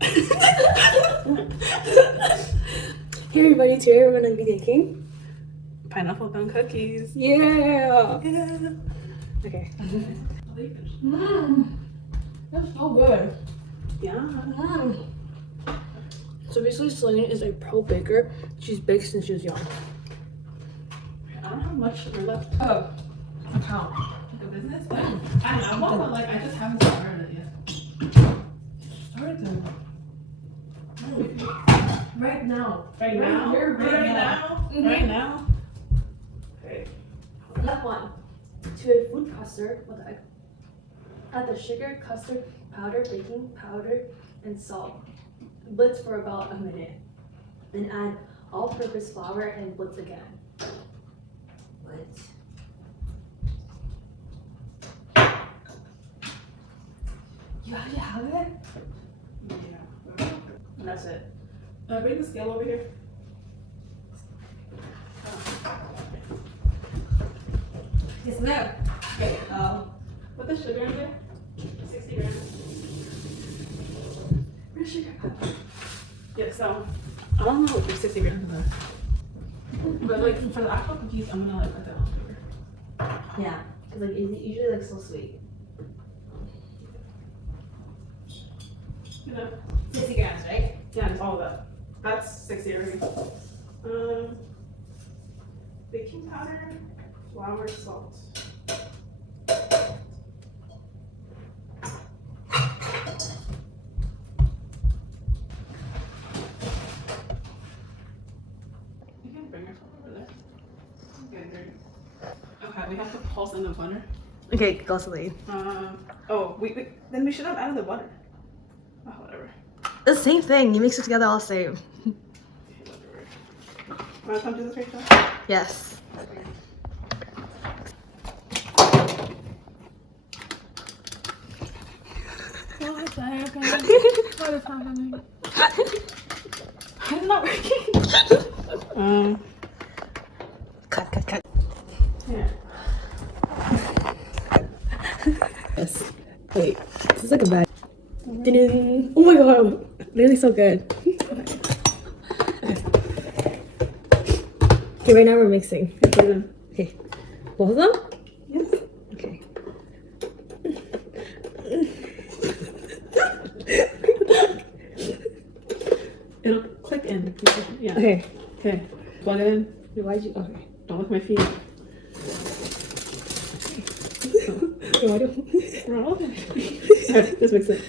Hey everybody, today we're gonna be making pineapple bun cookies. Yeah. Okay. That's so good. Yeah. So basically, Selena is a pro baker. She's baked since she was young. I don't have much sugar left. Oh, a pound. Like a business? But I don't know. But like I just haven't started it yet. Started to. Right now. Right now. Right now. Right now. Okay. Step 1. To a food processor, what the heck? Add the sugar, custard powder, baking powder, and salt. Blitz for about a minute. Then add all-purpose flour and blitz again. Blitz. You already have it? Yeah. And that's it. Bring the scale over here. Yes, ma'am. Okay. Put the sugar in there. 60 grams. Where's sugar? Yeah. So I don't know if 60 grams of that. But like for the actual cookies, I'm gonna like put that on paper. Yeah, because like it's usually like so sweet. You know. 60 grams, right? Yeah, it's all of that. That's 60 already. Baking powder, flour, salt. You can bring your phone over there. Okay, there you go. Okay, we have to pulse in the butter. Okay, go Celine. Then we should have added the butter. Oh, whatever. The same thing. You mix it together all the same. Okay, whatever. Wanna come to this right now? Yes. What the heck? What is happening? It's not working. Cut. Yeah. Yes. Wait, this is like a bad. Ding. Oh my god, really so good. Okay, right now we're mixing. Okay, both of them? Yes. Okay. It'll click in. Yeah. Okay. Okay. Plug it in. Wait, why'd you? Okay. Don't lick my feet. Wait, why do? Alright, just mix it.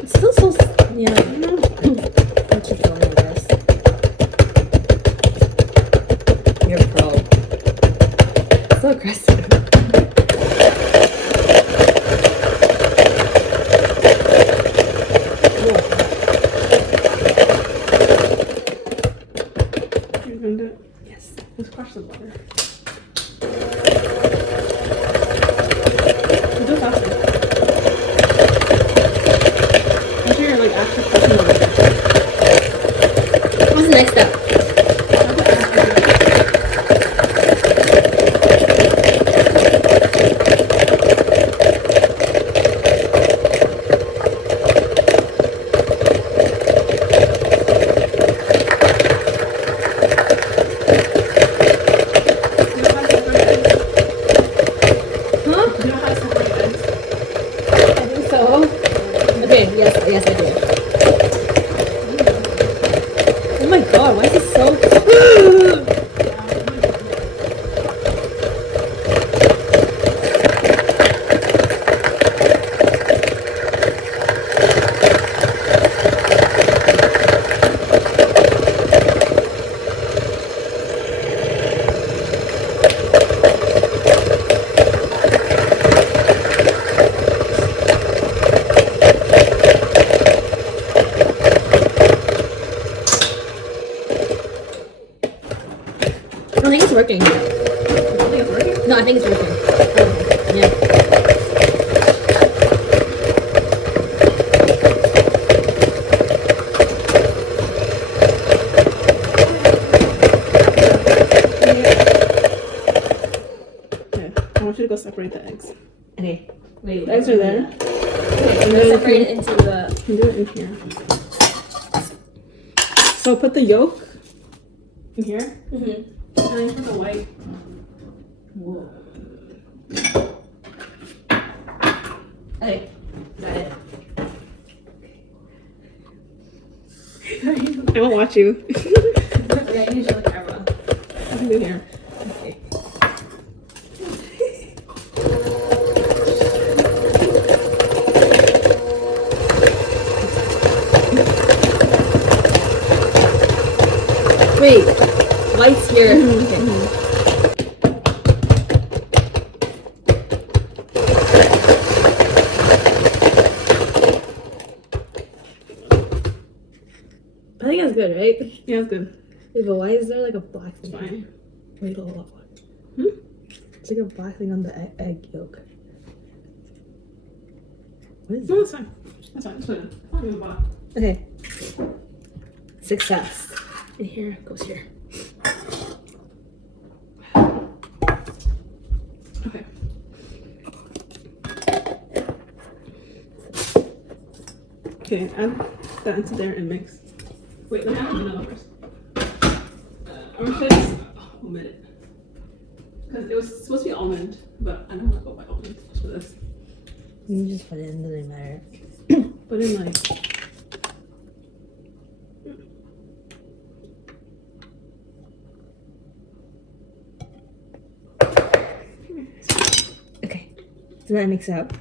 It's still so. Yeah. I'll keep going, I guess. You're a pro. So aggressive. You can do it. Yes. Just crush the butter. Do it faster. Make sure you're like actually crushing the butter. What's the next step? Do you know how to separate eggs? I think so. Okay, yes I did. Oh my god, why is it so separate the eggs. Okay. Wait. The eggs are there. Okay, And let's then separate it into the. you can do it in here. So put the yolk in here, Mhm. and then put the white. Whoa. Okay. Got it. I won't watch you. Okay, I need to show the camera. I can do here. Okay. Wait, lights here. Okay. I think that's good, right? Yeah, it's good. Wait, but why is there like a black It's thing? fine. Wait, hold on. Hmm? It's like a black thing on the egg yolk. What is No, it? it's fine. That's fine. It's fine. I'll move on. Okay. Success. And here goes here. Okay. Okay, add that into there and mix. Wait, let me add the vanilla first. I'm gonna say this. Omit it. Because it was supposed to be almond, but I don't want to go by almond for this. You just put it in, doesn't matter. Put in like. Okay. So that mix up.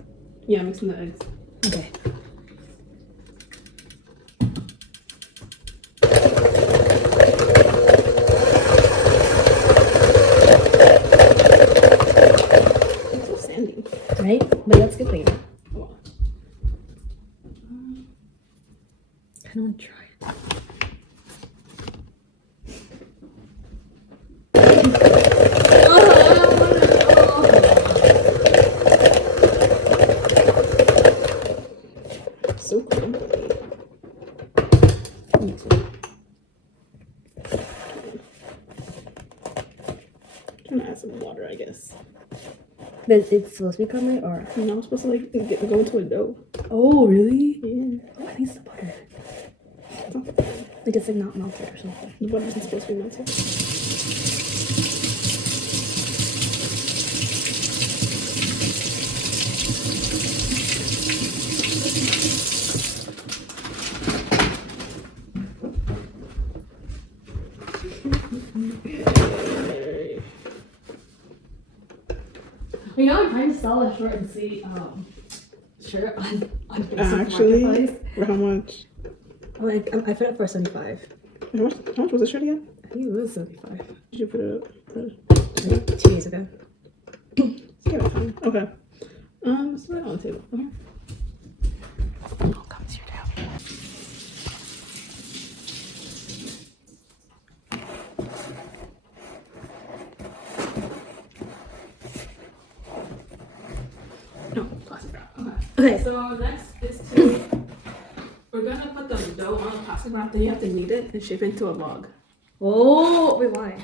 Yeah, mixing the eggs. Okay. It's so sandy. Right? But that's a good thing. Oh. I don't want to try it. So cool. Me too. Trying to add some water, I guess. But it's supposed to be crumbly or? You know, I'm supposed to like go into a dough. Oh, really? Yeah. Oh, I think it's the butter. It's not bad. Like it's like not melted or something. The butter isn't supposed to be melted. You know, I'm trying to sell a short and sweet shirt on Facebook Actually, Marketplace. for how much? Like I put it for 75. How much was the shirt again? I think it was 75. Did you put it up? Like 2 days ago. Yeah, that's fine. Okay. Let's put it on the table. Okay. Oh, come to your down. No, plastic wrap. Okay. Okay. So next is to we're gonna put the dough on the plastic wrap. Then you have to knead it and shape it into a log. Oh, wait, why?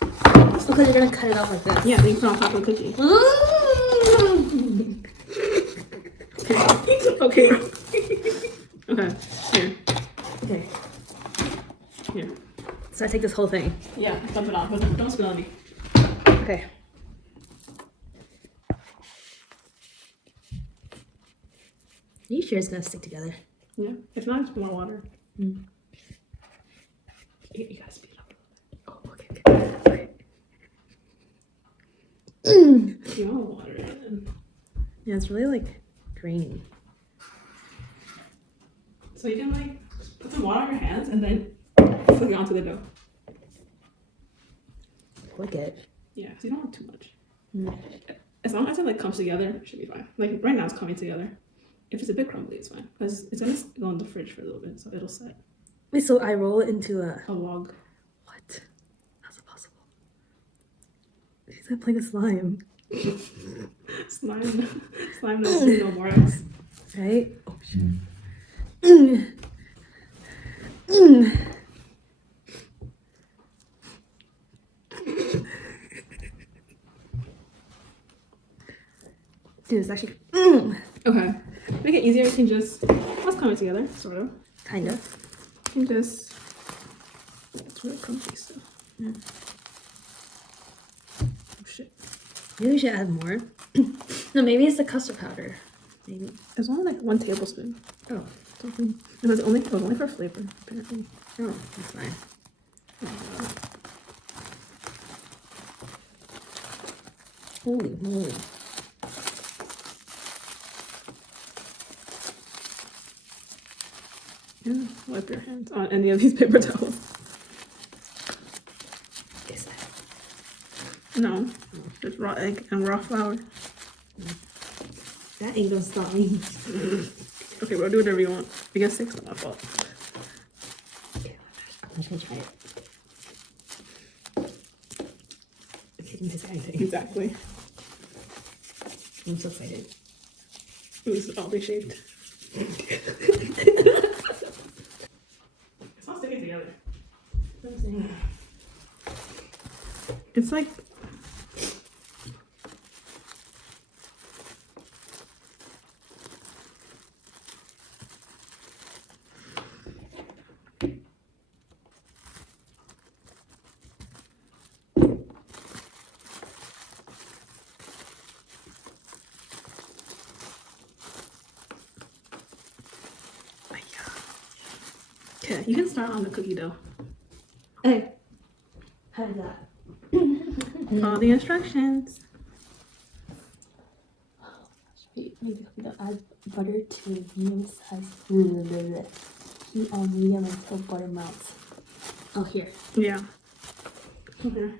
Because you're gonna cut it off like this. Yeah, then you put it on top of the cookie. Okay. Okay. Here. Okay. Here. So I take this whole thing. Yeah, dump it on, but don't spill any. Okay. Are you sure it's gonna stick together? Yeah. If not, just put more water. Mm. You gotta speed it up. Oh, okay, okay. Okay. You want water in. Yeah, it's really like grainy. So you can like put some water on your hands and then flick it onto the dough. Flick it. Yeah, so you don't want too much. Mm. As long as it like comes together, it should be fine. Like right now it's coming together. If it's a bit crumbly, it's fine. Because it's gonna go in the fridge for a little bit, so it'll set. Wait, so I roll it into a A log. what? How's it possible? She's gonna play the slime, Slime no borax. right? Oh shit. Mm. Mm. too. It's actually Okay. Make it easier. You can just let's come it together, sort of. kind of. You can just. It's really comfy stuff. Mm. Oh shit! Maybe we should add more. No, maybe it's the custard powder. Maybe. It's only like 1 tablespoon. Oh, Something. It was only for flavor, apparently. oh, that's fine. Holy moly! Yeah, wipe your hands on any of these paper towels. Is that? No, just raw egg and raw flour. That ain't gonna stop me. Okay, we'll do whatever you want. I guess 6 is my fault. I'm gonna try it. Okay, this is anything. Exactly. I'm so excited. It was oddly shaped. It's not sticking together. What I'm saying. It's like okay, you can start on the cookie dough. Okay. How did that? Follow the instructions. Maybe we don't add butter to medium size. Heat on medium until butter melts. Oh, here. Yeah. Okay.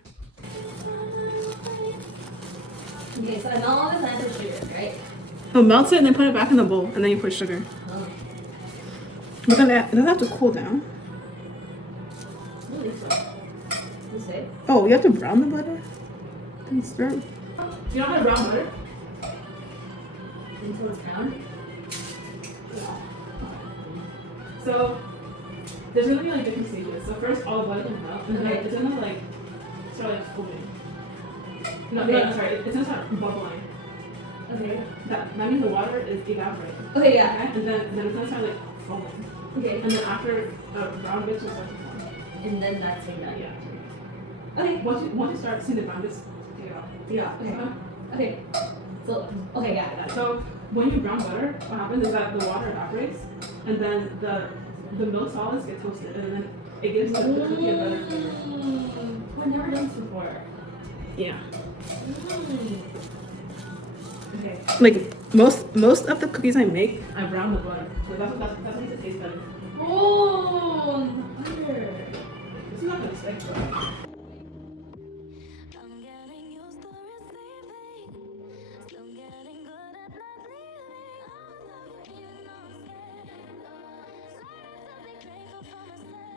Okay, so I melt all the plants with sugar, right? So melt it and then put it back in the bowl, and then you put sugar. Oh. But then it doesn't have to cool down. Really? You say? Oh, you have to brown the butter? Then stir. You don't have brown butter? Until it's brown? So there's gonna be like different stages. So first all the butter can melt, and then Okay. it's gonna like start like foaming. No, Okay. no, sorry, it's gonna start bubbling. Okay. That means the water is evaporating. Okay, yeah. Okay? And then it's gonna start like foaming. Okay. And then after brown bits will start to form. And then that's it. Yeah. Okay. Once you start seeing the brown bits, take it off. Yeah. Okay. Okay. So, okay, yeah. So when you brown butter, what happens is that the water evaporates, and then the milk solids get toasted, and then it gives the cookie a better flavor. We've never done this before. Yeah. Okay. Like most of the cookies I make, I brown the butter. So that's what makes it taste better. Oh, the butter. This is not gonna stick though. I'm getting used to receiving, still getting good at not leaving. I love you even though I'm scared. Sorry to be grateful for myself.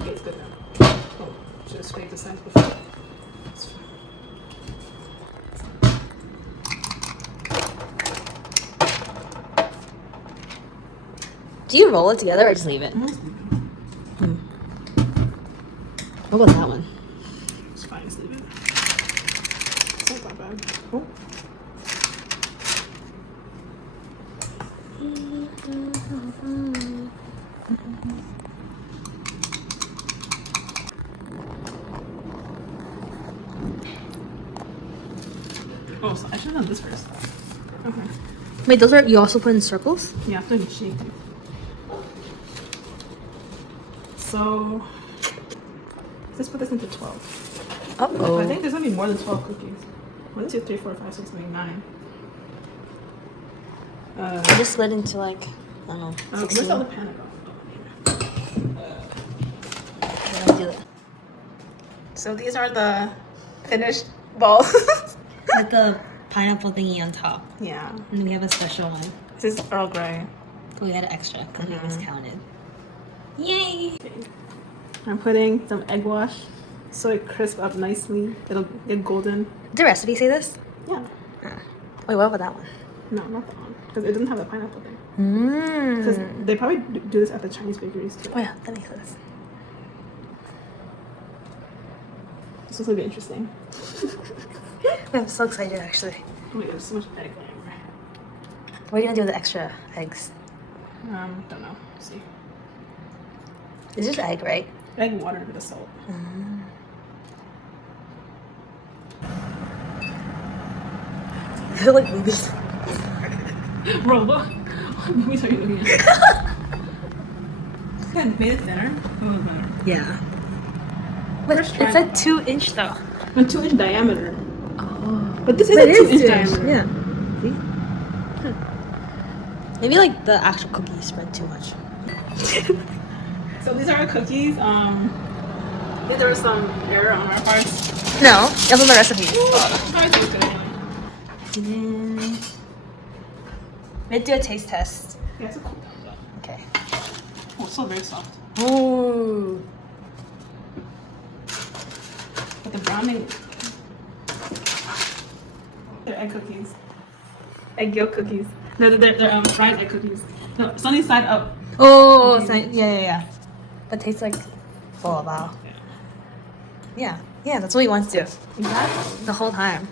Okay, it's good now. Oh, should have scraped the sides before. It's fine. Do you roll it together or just leave it? What about that one? It's fine, just leave it. It's not that bad. Oh. Oh, so I should have done this first. Okay. Wait, those are you also put in circles? You have to shake it. So let's put this into 12. I think there's gonna be more than 12 cookies. 1, 2, 3, 4, 5, 6, 7, 9. I just slid into like, I don't know. Where's all the panic off? I'll do it. So these are the finished balls. With the pineapple thingy on top. Yeah. And we have a special one. This is Earl Grey. We had an extra because we miscounted. Yay! I'm putting some egg wash so it crisp up nicely. It'll get golden. Did the recipe say this? Yeah. Wait, what about that one? No, not that one. Because it doesn't have the pineapple thing. Because they probably do this at the Chinese bakeries too. Oh yeah, that makes sense. This is gonna be interesting. I'm so excited actually. Oh my god, there's so much egg everywhere. What are you gonna do with the extra eggs? Don't know. See. It's just egg, right? Egg and water and a bit of salt. I feel like movies. Bro, what movies are you looking at? Yeah, made it thinner. It was better. Yeah. But First it's try. like 2-inch though. A 2-inch diameter. Oh. But this is But a it 2-inch 2-inch, diameter. Yeah. See? Maybe like the actual cookies spread too much. So these are our cookies. I think there was some error on our parts. No, that's on the recipe. Sorry, taste good anyway. And then let's do a taste test. Yeah, it's a cool down though. Okay. Oh, it's still very soft. Ooh. But the browning. They're egg cookies. Egg yolk cookies. No, they're fried egg cookies. No, sunny side up. Oh, it's like, yeah. That tastes like wow. Yeah, that's what he wants to do. Exactly. The whole time.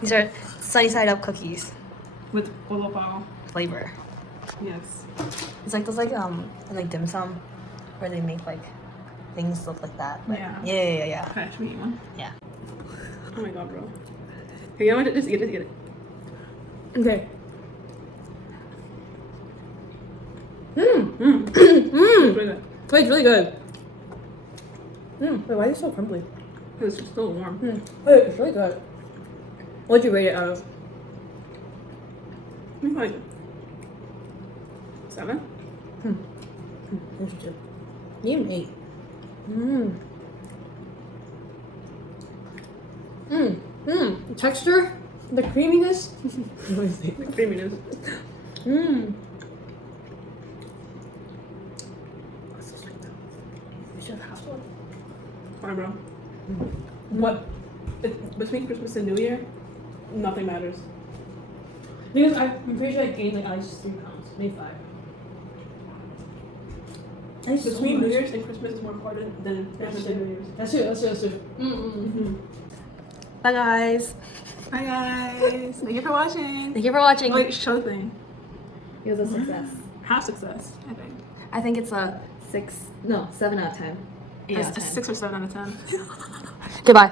These are sunny side up cookies With bolo bao. flavor. Yes. It's like those like dim sum where they make like things look like that. But Yeah. Yeah. Okay, should we eat one? Yeah. Oh my god, bro. Hey, you know what? Just eat it. Okay. It's really good. Wait, it's really good. Wait, why is it so crumbly? It's still warm. Wait, it's really good. What'd you rate it out of? It's like 7. Interesting. Even 8. The texture, the creaminess. The creaminess. We should have one. Fine, bro. What? Between Christmas and New Year, nothing matters. Because I'm pretty sure I gained like at least 3 pounds, maybe 5. Between New Year's and Christmas is more important than Christmas and New Year's. That's true. Bye guys. Hi guys. Thank you for watching. Thank you for watching. Wait, show thing. It was a success. Half success, I think. I think it's a 7 out of 10. 8 out of A 10. 6 or 7 out of 10. Goodbye.